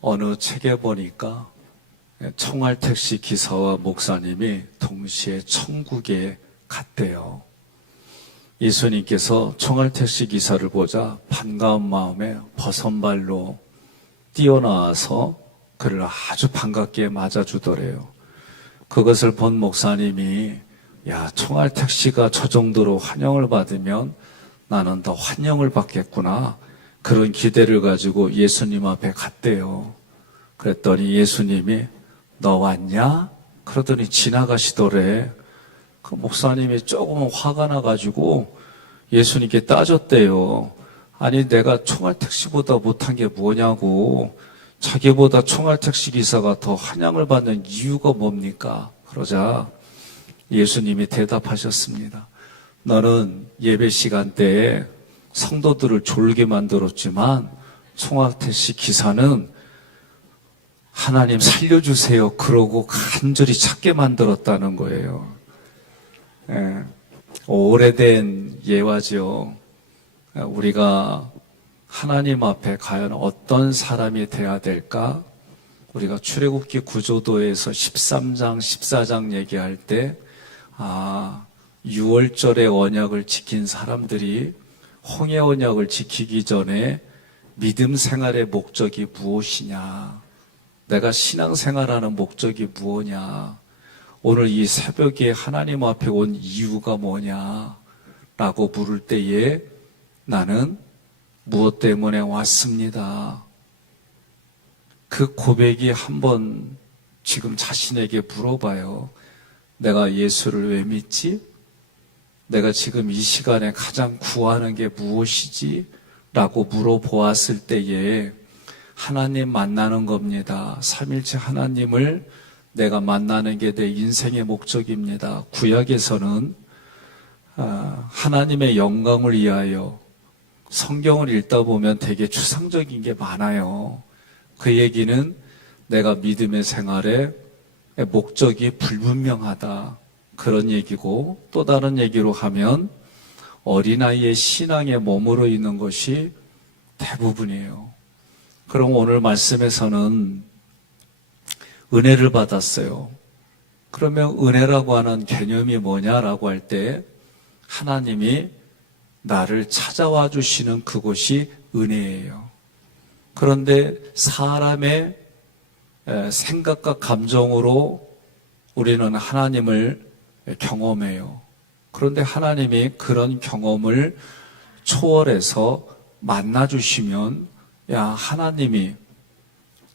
어느 책에 보니까 청알택 시 기사와 목사님이 동시에 천국에 갔대요. 예수님께서 청알택 시 기사를 보자 반가운 마음에 버선발로 뛰어나와서 그를 아주 반갑게 맞아주더래요. 그것을 본 목사님이 야 청알택 시가 저 정도로 환영을 받으면 나는 더 환영을 받겠구나 그런 기대를 가지고 예수님 앞에 갔대요. 그랬더니 예수님이 너 왔냐? 그러더니 지나가시더래. 그 목사님이 조금 화가 나가지고 예수님께 따졌대요. 아니 내가 총알 택시보다 못한 게 뭐냐고 자기보다 총알 택시 기사가 더 환영을 받는 이유가 뭡니까? 그러자 예수님이 대답하셨습니다. 너는 예배 시간대에 성도들을 졸게 만들었지만 총알택시 기사는 하나님 살려주세요. 그러고 간절히 찾게 만들었다는 거예요. 예, 오래된 예화죠. 우리가 하나님 앞에 과연 어떤 사람이 돼야 될까? 우리가 출애굽기 구조도에서 13장, 14장 얘기할 때, 아, 6월절의 언약을 지킨 사람들이 홍해 언약을 지키기 전에 믿음 생활의 목적이 무엇이냐? 내가 신앙 생활하는 목적이 무엇냐? 오늘 이 새벽에 하나님 앞에 온 이유가 뭐냐? 라고 물을 때에 나는 무엇 때문에 왔습니다. 그 고백이 한번 지금 자신에게 물어봐요. 내가 예수를 왜 믿지? 내가 지금 이 시간에 가장 구하는 게 무엇이지? 라고 물어보았을 때에 하나님 만나는 겁니다. 삼일째 하나님을 내가 만나는 게 내 인생의 목적입니다. 구약에서는 아, 하나님의 영광을 위하여 성경을 읽다 보면 되게 추상적인 게 많아요. 그 얘기는 내가 믿음의 생활에 목적이 불분명하다. 그런 얘기고 또 다른 얘기로 하면 어린아이의 신앙에 머무르 있는 것이 대부분이에요. 그럼 오늘 말씀에서는 은혜를 받았어요. 그러면 은혜라고 하는 개념이 뭐냐라고 할 때 하나님이 나를 찾아와 주시는 그곳이 은혜예요. 그런데 사람의 생각과 감정으로 우리는 하나님을 경험해요. 그런데 하나님이 그런 경험을 초월해서 만나주시면, 야, 하나님이,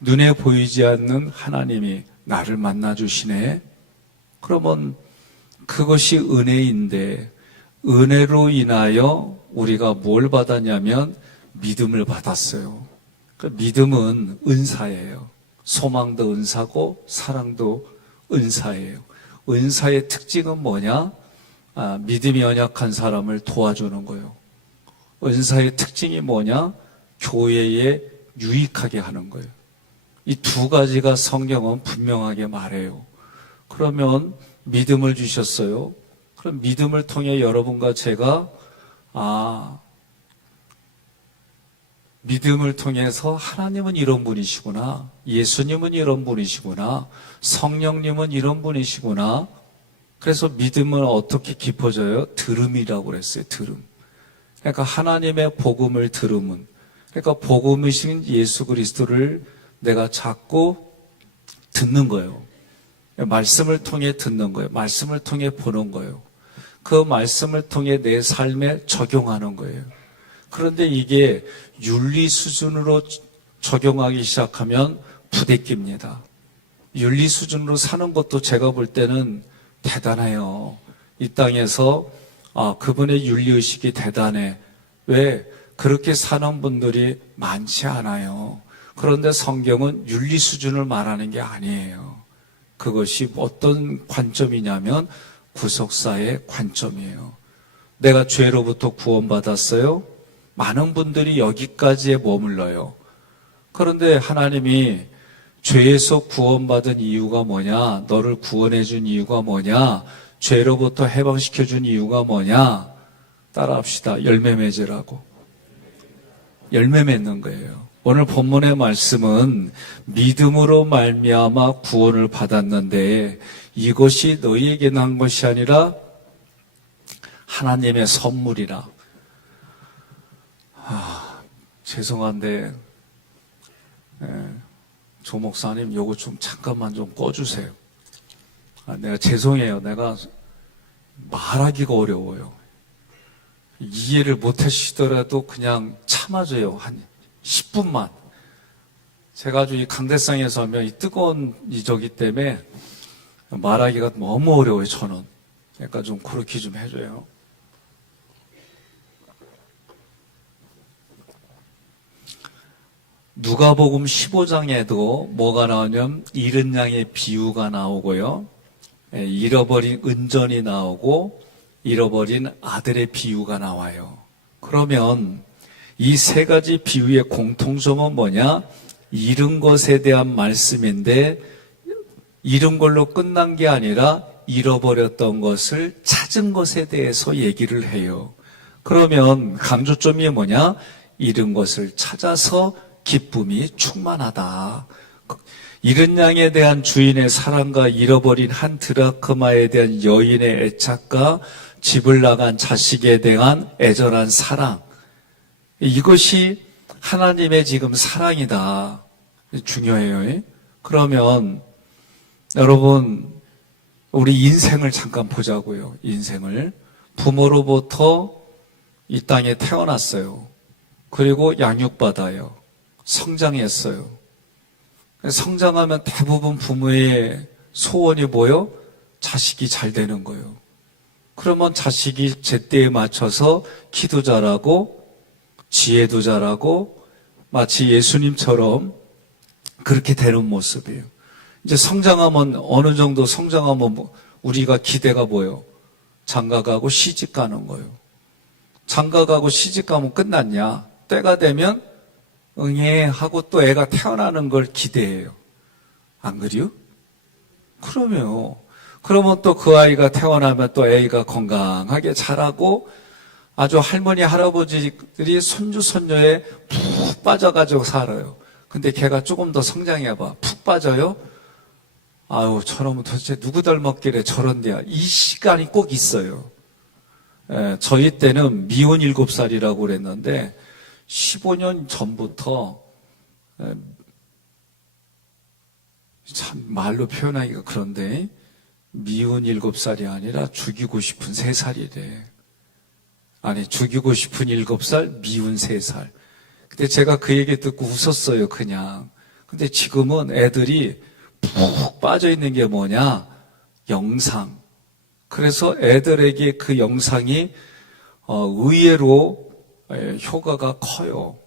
눈에 보이지 않는 하나님이 나를 만나주시네? 그러면 그것이 은혜인데, 은혜로 인하여 우리가 뭘 받았냐면 믿음을 받았어요. 그 믿음은 은사예요. 소망도 은사고 사랑도 은사예요. 은사의 특징은 뭐냐? 아, 믿음이 연약한 사람을 도와주는 거예요. 은사의 특징이 뭐냐? 교회에 유익하게 하는 거예요. 이 두 가지가 성경은 분명하게 말해요. 그러면 믿음을 주셨어요. 그럼 믿음을 통해 여러분과 제가 아 믿음을 통해서 하나님은 이런 분이시구나. 예수님은 이런 분이시구나. 성령님은 이런 분이시구나. 그래서 믿음은 어떻게 깊어져요? 들음이라고 그랬어요. 들음. 그러니까 하나님의 복음을 들음은 그러니까 복음이신 예수 그리스도를 내가 찾고 듣는 거예요. 말씀을 통해 듣는 거예요. 말씀을 통해 보는 거예요. 그 말씀을 통해 내 삶에 적용하는 거예요. 그런데 이게 윤리 수준으로 적용하기 시작하면 부대끼입니다. 윤리 수준으로 사는 것도 제가 볼 때는 대단해요. 이 땅에서 아, 그분의 윤리의식이 대단해. 왜? 그렇게 사는 분들이 많지 않아요. 그런데 성경은 윤리 수준을 말하는 게 아니에요. 그것이 어떤 관점이냐면 구속사의 관점이에요. 내가 죄로부터 구원받았어요? 많은 분들이 여기까지에 머물러요. 그런데 하나님이 죄에서 구원받은 이유가 뭐냐? 너를 구원해 준 이유가 뭐냐? 죄로부터 해방시켜 준 이유가 뭐냐? 따라합시다. 열매 맺으라고. 열매 맺는 거예요. 오늘 본문의 말씀은 믿음으로 말미암아 구원을 받았는데 이것이 너희에게 난 것이 아니라 하나님의 선물이라. 아, 죄송한데 예, 조 목사님 요거 좀 잠깐만 좀 꺼주세요. 아, 내가 죄송해요. 내가 말하기가 어려워요. 이해를 못 하시더라도 그냥 참아줘요. 한 10분만. 제가 아주 이 강대상에서 하면 이 뜨거운 이저기 때문에 말하기가 너무 어려워요, 저는. 그러니까 좀 그렇게 좀 해줘요. 누가복음 15장에도 뭐가 나오냐면 잃은 양의 비유가 나오고요. 예, 잃어버린 은전이 나오고 잃어버린 아들의 비유가 나와요. 그러면 이 세 가지 비유의 공통점은 뭐냐? 잃은 것에 대한 말씀인데 잃은 걸로 끝난 게 아니라 잃어버렸던 것을 찾은 것에 대해서 얘기를 해요. 그러면 강조점이 뭐냐? 잃은 것을 찾아서 기쁨이 충만하다. 잃은 양에 대한 주인의 사랑과 잃어버린 한 드라크마에 대한 여인의 애착과 집을 나간 자식에 대한 애절한 사랑. 이것이 하나님의 지금 사랑이다. 중요해요. 그러면 여러분, 우리 인생을 잠깐 보자고요. 인생을. 부모로부터 이 땅에 태어났어요. 그리고 양육받아요. 성장했어요. 성장하면 대부분 부모의 소원이 뭐요? 자식이 잘 되는 거예요. 그러면 자식이 제때에 맞춰서 키도 잘하고 지혜도 잘하고 마치 예수님처럼 그렇게 되는 모습이에요. 이제 성장하면 어느 정도 성장하면 뭐 우리가 기대가 뭐예요? 장가가고 시집 가는 거예요. 장가가고 시집 가면 끝났냐? 때가 되면 응애 하고 또 애가 태어나는 걸 기대해요. 안 그래요? 그러면 그러면 또 그 아이가 태어나면 또 애가 건강하게 자라고 아주 할머니 할아버지들이 손주 손녀에 푹 빠져가지고 살아요. 근데 걔가 조금 더 성장해봐. 푹 빠져요? 아유, 저놈은 도대체 누구 닮았길래 저런데야. 이 시간이 꼭 있어요. 예, 저희 때는 미혼 일곱 살이라고 그랬는데, 15년 전부터, 예, 참, 말로 표현하기가 그런데, 미운 일곱 살이 아니라 죽이고 싶은 세 살이래. 아니, 죽이고 싶은 일곱 살, 미운 세 살. 근데 제가 그 얘기 듣고 웃었어요, 그냥. 근데 지금은 애들이 푹 빠져 있는 게 뭐냐? 영상. 그래서 애들에게 그 영상이 어, 의외로 에, 효과가 커요.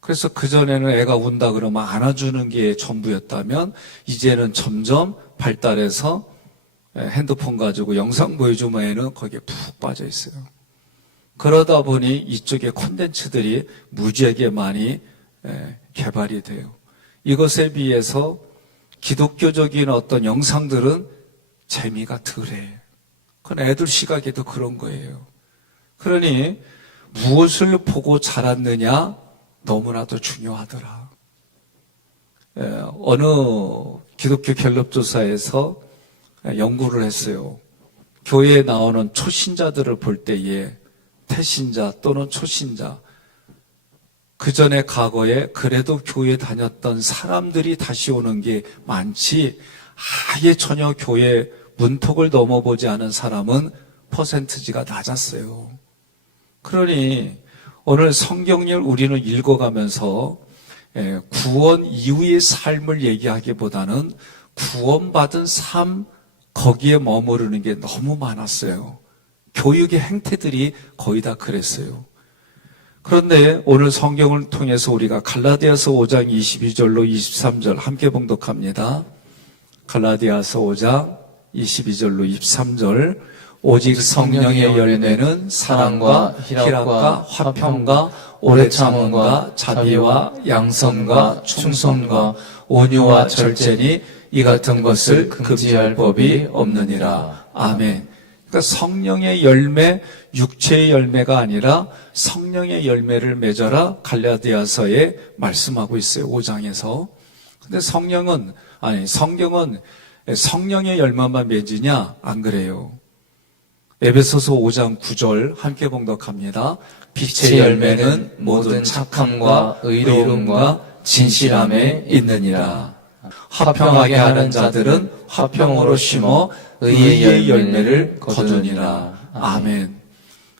그래서 그전에는 애가 운다 그러면 안아주는 게 전부였다면 이제는 점점 발달해서 에, 핸드폰 가지고 영상 보여주면 애는 거기에 푹 빠져 있어요. 그러다 보니 이쪽에 콘텐츠들이 무지하게 많이 에, 개발이 돼요. 이것에 비해서 기독교적인 어떤 영상들은 재미가 덜해. 그건 애들 시각에도 그런 거예요. 그러니 무엇을 보고 자랐느냐 너무나도 중요하더라. 에, 어느 기독교 갤럽조사에서 연구를 했어요. 교회에 나오는 초신자들을 볼 때에 태신자 또는 초신자 그 전에 과거에 그래도 교회 다녔던 사람들이 다시 오는 게 많지 아예 전혀 교회 문턱을 넘어보지 않은 사람은 퍼센트지가 낮았어요. 그러니 오늘 성경을 우리는 읽어가면서 예, 구원 이후의 삶을 얘기하기보다는 구원받은 삶 거기에 머무르는 게 너무 많았어요. 교육의 행태들이 거의 다 그랬어요. 그런데 오늘 성경을 통해서 우리가 갈라디아서 5장 22절로 23절 함께 봉독합니다. 갈라디아서 5장 22절로 23절 오직 성령의 열매는 사랑과 희락과 화평과 오래 참음과 자비와 양선과 충성과 온유와 절제니 이 같은 것을 금지할 법이 없느니라. 아멘. 그러니까 성령의 열매, 육체의 열매가 아니라 성령의 열매를 맺어라 갈라디아서에 말씀하고 있어요. 5장에서. 근데 성령은 아니 성경은 성령의 열매만 맺으냐 안 그래요. 에베소서 5장 9절 함께 봉독합니다. 빛의 열매는 모든 착함과 의로움과 진실함에 있느니라. 화평하게 하는 자들은 화평으로 심어 의의 열매를 거두니라. 아멘.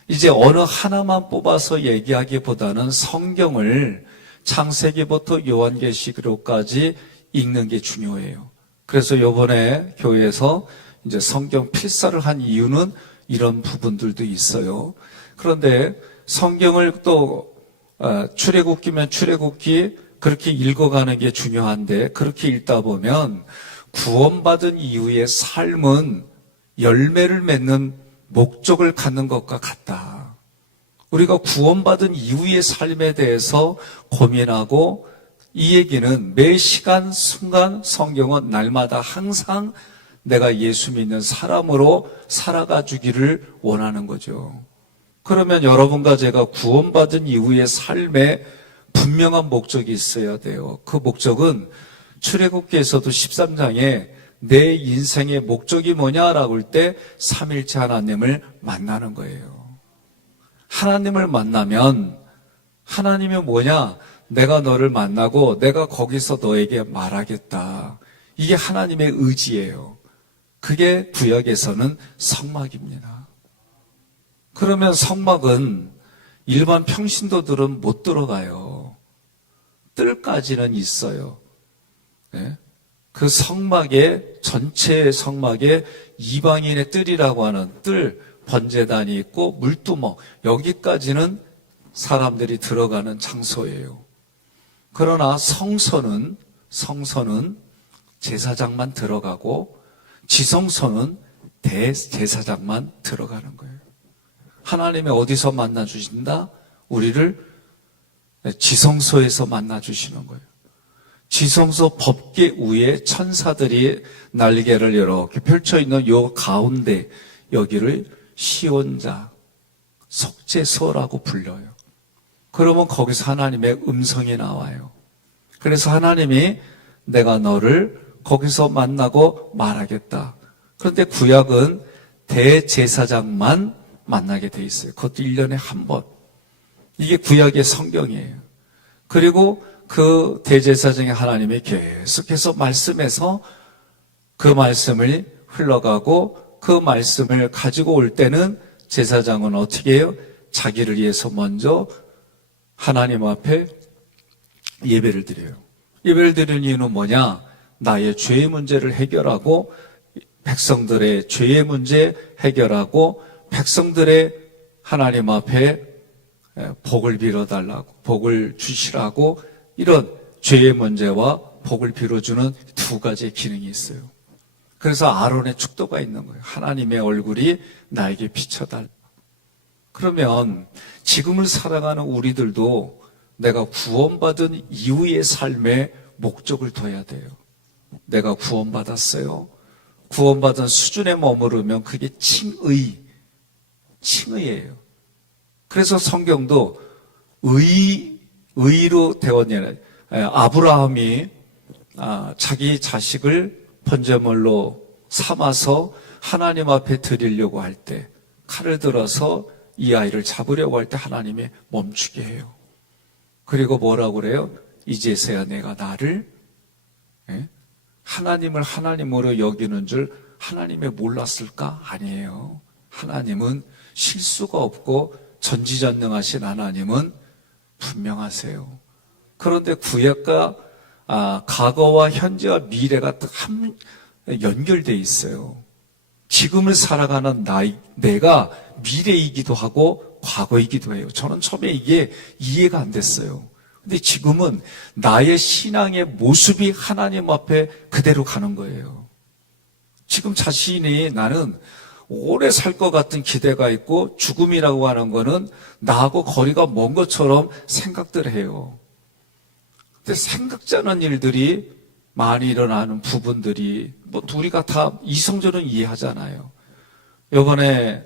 이제 어느 하나만 뽑아서 얘기하기보다는 성경을 창세기부터 요한계시록까지 읽는 게 중요해요. 그래서 요번에 교회에서 이제 성경 필사를 한 이유는 이런 부분들도 있어요. 그런데 성경을 또 어, 출애굽기면 출애굽기 그렇게 읽어가는 게 중요한데 그렇게 읽다 보면 구원받은 이후의 삶은 열매를 맺는 목적을 갖는 것과 같다. 우리가 구원받은 이후의 삶에 대해서 고민하고 이 얘기는 매 시간 순간 성경은 날마다 항상 내가 예수 믿는 사람으로 살아가 주기를 원하는 거죠. 그러면 여러분과 제가 구원받은 이후의 삶에 분명한 목적이 있어야 돼요. 그 목적은 출애굽기에서도 13장에 내 인생의 목적이 뭐냐라고 할 때 삼일체 하나님을 만나는 거예요. 하나님을 만나면 하나님이 뭐냐? 내가 너를 만나고 내가 거기서 너에게 말하겠다. 이게 하나님의 의지예요. 그게 구약에서는 성막입니다. 그러면 성막은 일반 평신도들은 못 들어가요. 뜰까지는 있어요. 네? 그 성막에 전체 성막에 이방인의 뜰이라고 하는 뜰 번제단이 있고 물두멍 여기까지는 사람들이 들어가는 장소예요. 그러나 성소는 성소는 제사장만 들어가고 지성소는 대제사장만 들어가는 거예요. 하나님이 어디서 만나 주신다? 우리를 지성소에서 만나 주시는 거예요. 지성소 법계 위에 천사들이 날개를 이렇게 펼쳐 있는 요 가운데 여기를 시온자 속죄소라고 불려요. 그러면 거기서 하나님의 음성이 나와요. 그래서 하나님이 내가 너를 거기서 만나고 말하겠다. 그런데 구약은 대제사장만 만나게 돼 있어요. 그것도 1년에 한 번. 이게 구약의 성경이에요. 그리고 그 대제사장의 하나님이 계속해서 말씀해서 그 말씀을 흘러가고 그 말씀을 가지고 올 때는 제사장은 어떻게 해요? 자기를 위해서 먼저 하나님 앞에 예배를 드려요. 예배를 드리는 이유는 뭐냐? 나의 죄의 문제를 해결하고 백성들의 죄의 문제 해결하고 백성들의 하나님 앞에 복을 빌어달라고 복을 주시라고 이런 죄의 문제와 복을 빌어주는 두 가지 기능이 있어요. 그래서 아론의 축도가 있는 거예요. 하나님의 얼굴이 나에게 비춰달라. 그러면 지금을 살아가는 우리들도 내가 구원받은 이후의 삶에 목적을 둬야 돼요. 내가 구원받았어요. 구원받은 수준에 머무르면 그게 칭의, 칭의예요. 그래서 성경도 의, 의로 되었냐. 아브라함이 아, 자기 자식을 번제물로 삼아서 하나님 앞에 드리려고 할 때 칼을 들어서 이 아이를 잡으려고 할 때 하나님이 멈추게 해요. 그리고 뭐라고 그래요? 이제서야 내가 나를 예? 하나님을 하나님으로 여기는 줄 하나님이 몰랐을까? 아니에요. 하나님은 실수가 없고 전지전능하신 하나님은 분명하세요. 그런데 구약과 아, 과거와 현재와 미래가 한 연결돼 있어요. 지금을 살아가는 나이, 내가 미래이기도 하고 과거이기도 해요. 저는 처음에 이게 이해가 안 됐어요. 근데 지금은 나의 신앙의 모습이 하나님 앞에 그대로 가는 거예요. 지금 자신이 나는 오래 살 것 같은 기대가 있고 죽음이라고 하는 거는 나하고 거리가 먼 것처럼 생각들 해요. 근데 않은 일들이 많이 일어나는 부분들이 뭐 우리가 다 이성적으로 이해하잖아요. 요번에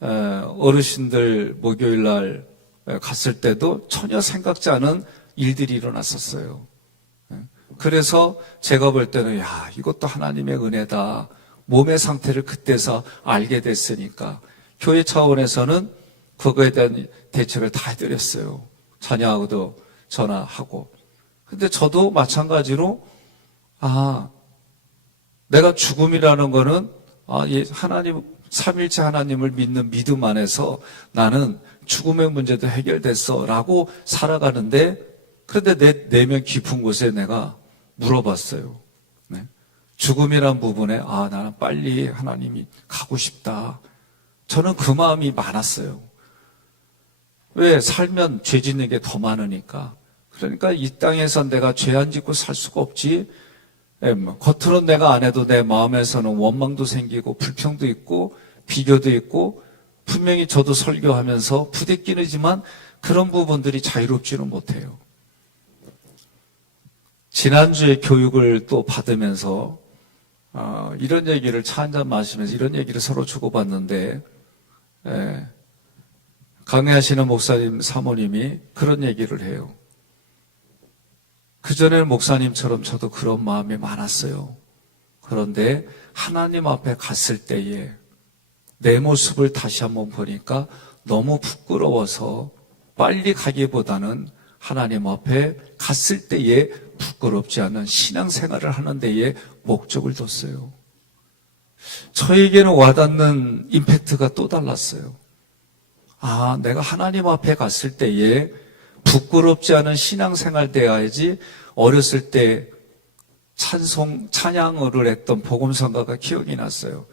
에, 어르신들 목요일 날 에, 갔을 때도 전혀 생각지 않은 일들이 일어났었어요. 예. 그래서 제가 볼 때는 야 이것도 하나님의 은혜다. 몸의 상태를 그때서 알게 됐으니까 교회 차원에서는 그거에 대한 대책을 다 해드렸어요. 자녀하고도 전화하고. 근데 저도 마찬가지로 아 내가 죽음이라는 거는 아, 예, 하나님 삼일체 하나님을 믿는 믿음 안에서 나는 죽음의 문제도 해결됐어 라고 살아가는데 그런데 내 내면 깊은 곳에 내가 물어봤어요. 네. 죽음이란 부분에 아 나는 빨리 하나님이 가고 싶다. 저는 그 마음이 많았어요. 왜 살면 죄 짓는 게 더 많으니까. 그러니까 이 땅에서 내가 죄 안 짓고 살 수가 없지. 예, 뭐, 겉으로는 내가 안 해도 내 마음에서는 원망도 생기고 불평도 있고 비교도 있고 분명히 저도 설교하면서 부대끼는지만 그런 부분들이 자유롭지는 못해요. 지난주에 교육을 또 받으면서 어, 이런 얘기를 차 한잔 마시면서 이런 얘기를 서로 주고받는데 예, 강의하시는 목사님 사모님이 그런 얘기를 해요. 그전에는 목사님처럼 저도 그런 마음이 많았어요. 그런데 하나님 앞에 갔을 때에 내 모습을 다시 한번 보니까 너무 부끄러워서 빨리 가기보다는 하나님 앞에 갔을 때에 부끄럽지 않은 신앙생활을 하는 데에 목적을 뒀어요. 저에게는 와닿는 임팩트가 또 달랐어요. 아, 내가 하나님 앞에 갔을 때에 부끄럽지 않은 신앙생활 돼야지 어렸을 때 찬송, 찬양을 했던 복음성가가 기억이 났어요.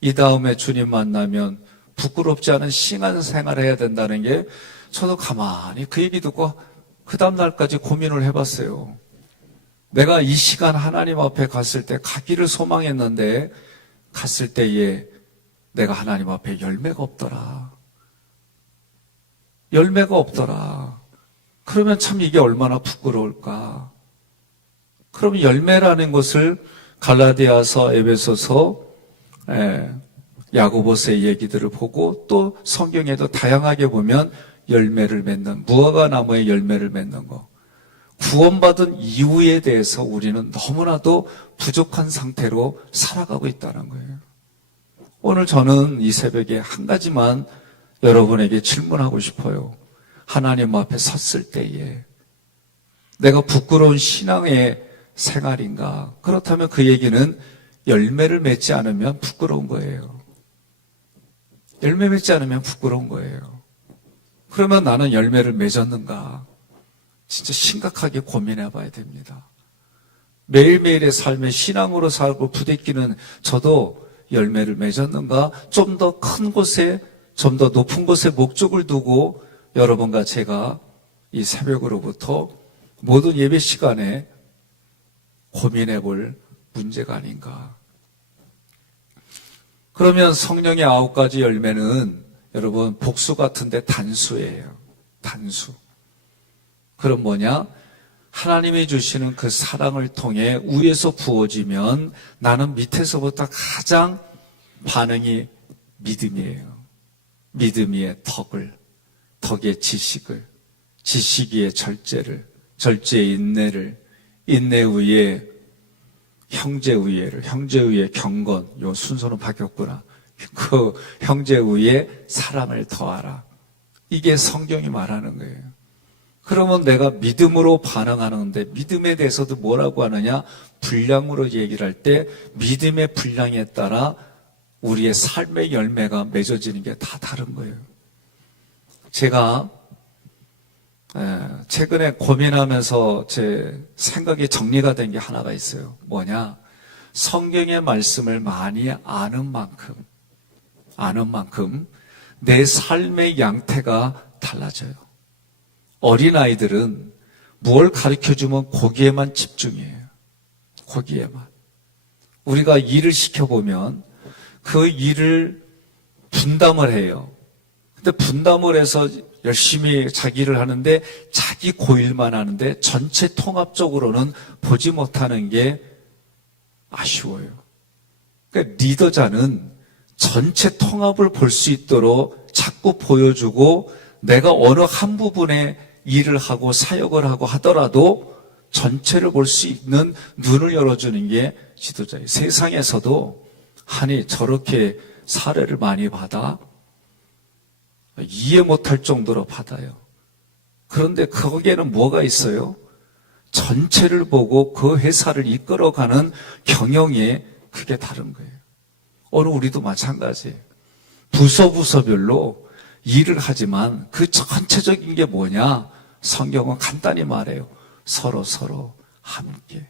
이 다음에 주님 만나면 부끄럽지 않은 신앙생활을 해야 된다는 게 저도 가만히 그 얘기 듣고 그 다음날까지 고민을 해봤어요. 내가 이 시간 하나님 앞에 갔을 때 가기를 소망했는데 갔을 때에 내가 하나님 앞에 열매가 없더라. 열매가 없더라. 그러면 참 이게 얼마나 부끄러울까. 그럼 열매라는 것을 갈라디아서, 에베소서, 에, 야고보서의 얘기들을 보고 또 성경에도 다양하게 보면 열매를 맺는 무화과 나무의 열매를 맺는 거. 구원받은 이유에 대해서 우리는 너무나도 부족한 상태로 살아가고 있다는 거예요. 오늘 저는 이 새벽에 한 가지만 여러분에게 질문하고 싶어요. 하나님 앞에 섰을 때에 내가 부끄러운 신앙의 생활인가? 그렇다면 그 얘기는 열매를 맺지 않으면 부끄러운 거예요. 열매 맺지 않으면 부끄러운 거예요. 그러면 나는 열매를 맺었는가? 진짜 심각하게 고민해 봐야 됩니다. 매일매일의 삶에 신앙으로 살고 부대끼는 저도 열매를 맺었는가? 좀 더 큰 곳에, 좀 더 높은 곳에 목적을 두고 여러분과 제가 이 새벽으로부터 모든 예배 시간에 고민해 볼 문제가 아닌가. 그러면 성령의 아홉 가지 열매는 여러분 복수 같은데 단수예요. 단수. 그럼 뭐냐? 하나님이 주시는 그 사랑을 통해 위에서 부어지면 나는 밑에서부터 가장 반응이 믿음이에요. 믿음 위에 덕을, 덕의 지식을, 지식 위에 절제를, 절제의 인내를, 인내 위에 형제 위에를, 형제 위에 경건, 요 순서는 바뀌었구나. 그 형제 위에 사랑을 더하라. 이게 성경이 말하는 거예요. 그러면 내가 믿음으로 반응하는데 믿음에 대해서도 뭐라고 하느냐? 분량으로 얘기를 할 때 믿음의 분량에 따라 우리의 삶의 열매가 맺어지는 게 다 다른 거예요. 제가 에, 최근에 고민하면서 제 생각이 정리가 된 게 하나가 있어요. 뭐냐? 성경의 말씀을 많이 아는 만큼, 아는 만큼 내 삶의 양태가 달라져요. 어린아이들은 무엇 가르쳐 주면 거기에만 집중해요. 거기에만. 우리가 일을 시켜보면 그 일을 분담을 해요. 근데 분담을 해서 열심히 자기 일을 하는데 자기 고일만 하는데 전체 통합적으로는 보지 못하는 게 아쉬워요. 그러니까 리더자는 전체 통합을 볼 수 있도록 자꾸 보여주고 내가 어느 한 부분에 일을 하고 사역을 하고 하더라도 전체를 볼 수 있는 눈을 열어주는 게 지도자예요. 세상에서도 아니 저렇게 사례를 많이 받아 이해 못할 정도로 받아요. 그런데 거기에는 뭐가 있어요? 전체를 보고 그 회사를 이끌어가는 경영에 그게 다른 거예요. 오늘 우리도 마찬가지예요. 부서 부서별로 일을 하지만 그 전체적인 게 뭐냐? 성경은 간단히 말해요. 서로 서로 함께.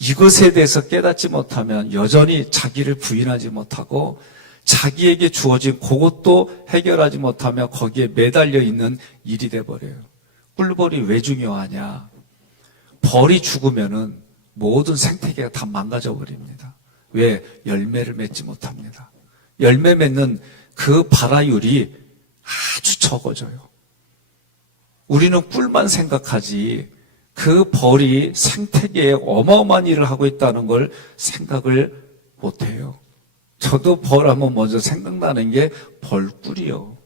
이것에 대해서 깨닫지 못하면 여전히 자기를 부인하지 못하고 자기에게 주어진 그것도 해결하지 못하며 거기에 매달려 있는 일이 돼버려요. 꿀벌이 왜 중요하냐? 벌이 죽으면은 모든 생태계가 다 망가져 버립니다. 왜? 열매를 맺지 못합니다. 열매 맺는 그 발화율이 아주 적어져요. 우리는 꿀만 생각하지 그 벌이 생태계에 어마어마한 일을 하고 있다는 걸 생각을 못해요. 저도 벌 하면 먼저 생각나는 게 벌꿀이요.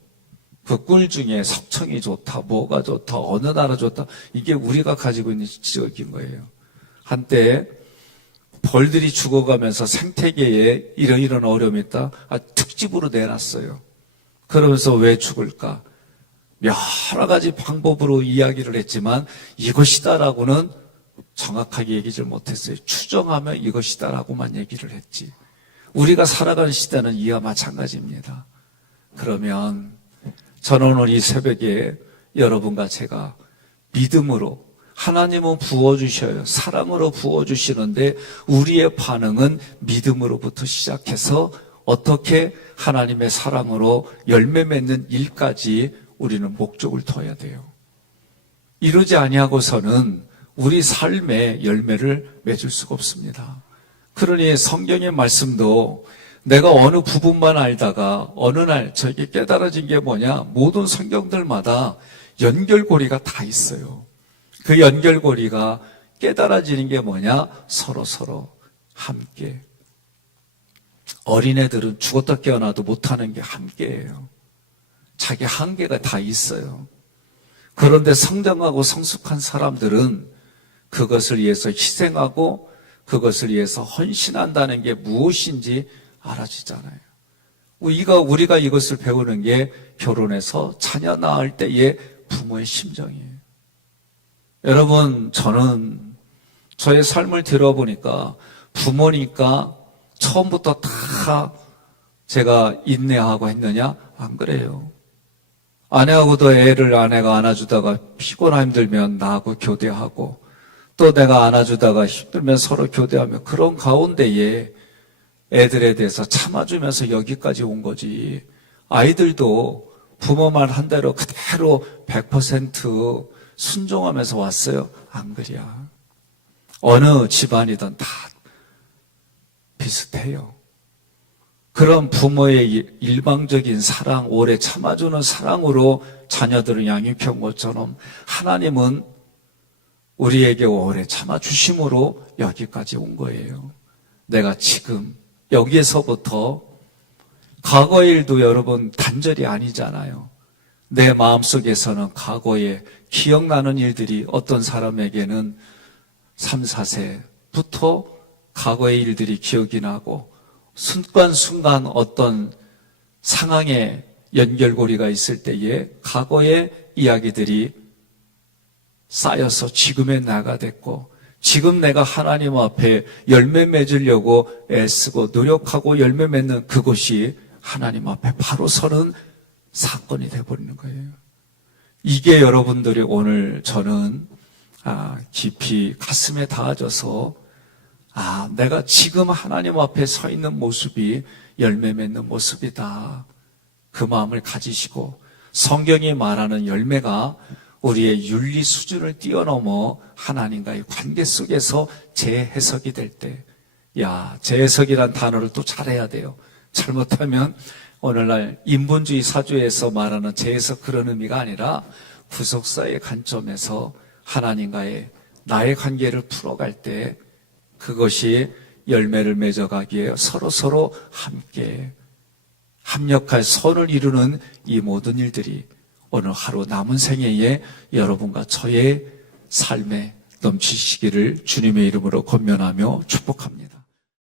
그 꿀 중에 석청이 좋다, 뭐가 좋다, 어느 나라 좋다, 이게 우리가 가지고 있는 지적인 거예요. 한때 벌들이 죽어가면서 생태계에 이런 이런 어려움이 있다, 아, 특집으로 내놨어요. 그러면서 왜 죽을까? 여러 가지 방법으로 이야기를 했지만 이것이다라고는 정확하게 얘기를 못했어요. 추정하면 이것이다라고만 얘기를 했지. 우리가 살아가는 시대는 이와 마찬가지입니다. 그러면 저는 오늘 이 새벽에 여러분과 제가 믿음으로 하나님은 부어주셔요. 사랑으로 부어주시는데 우리의 반응은 믿음으로부터 시작해서 어떻게 하나님의 사랑으로 열매 맺는 일까지 우리는 목적을 둬야 돼요. 이러지 아니하고서는 우리 삶의 열매를 맺을 수가 없습니다. 그러니 성경의 말씀도 내가 어느 부분만 알다가 어느 날 저에게 깨달아진 게 뭐냐? 모든 성경들마다 연결고리가 다 있어요. 그 연결고리가 깨달아지는 게 뭐냐? 서로 서로 함께. 어린애들은 죽었다 깨어나도 못하는 게 함께예요. 자기 한계가 다 있어요. 그런데 성장하고 성숙한 사람들은 그것을 위해서 희생하고 그것을 위해서 헌신한다는 게 무엇인지 알아지잖아요. 우리가, 우리가 이것을 배우는 게 결혼해서 자녀 낳을 때의 부모의 심정이에요. 여러분, 저는 저의 삶을 들어보니까 부모니까 처음부터 다 제가 인내하고 했느냐? 안 그래요. 아내하고도 애를 아내가 안아주다가 피곤하 힘들면 나하고 교대하고 또 내가 안아주다가 힘들면 서로 교대하며 그런 가운데에 애들에 대해서 참아주면서 여기까지 온 거지. 아이들도 부모 말한 대로 그대로 100% 순종하면서 왔어요. 안 그래야. 어느 집안이든 다 비슷해요. 그런 부모의 일방적인 사랑, 오래 참아주는 사랑으로 자녀들을 양육한 것처럼 하나님은 우리에게 오래 참아주심으로 여기까지 온 거예요. 내가 지금 여기에서부터 과거의 일도 여러분 단절이 아니잖아요. 내 마음속에서는 과거에 기억나는 일들이 어떤 사람에게는 3, 4세부터 과거의 일들이 기억이 나고 순간순간 어떤 상황에 연결고리가 있을 때에 과거의 이야기들이 쌓여서 지금의 나가 됐고 지금 내가 하나님 앞에 열매 맺으려고 애쓰고 노력하고 열매 맺는 그것이 하나님 앞에 바로 서는 사건이 돼버리는 거예요. 이게 여러분들이 오늘 저는 아, 깊이 가슴에 닿아져서 아, 내가 지금 하나님 앞에 서 있는 모습이 열매 맺는 모습이다. 그 마음을 가지시고 성경이 말하는 열매가 우리의 윤리 수준을 뛰어넘어 하나님과의 관계 속에서 재해석이 될 때, 야, 재해석이란 단어를 또 잘해야 돼요. 잘못하면 오늘날 인본주의 사주에서 말하는 재해석 그런 의미가 아니라 구속사의 관점에서 하나님과의 나의 관계를 풀어갈 때 그것이 열매를 맺어가기에 서로 서로 함께 합력할 선을 이루는 이 모든 일들이 오늘 하루 남은 생애에 여러분과 저의 삶에 넘치시기를 주님의 이름으로 권면하며 축복합니다.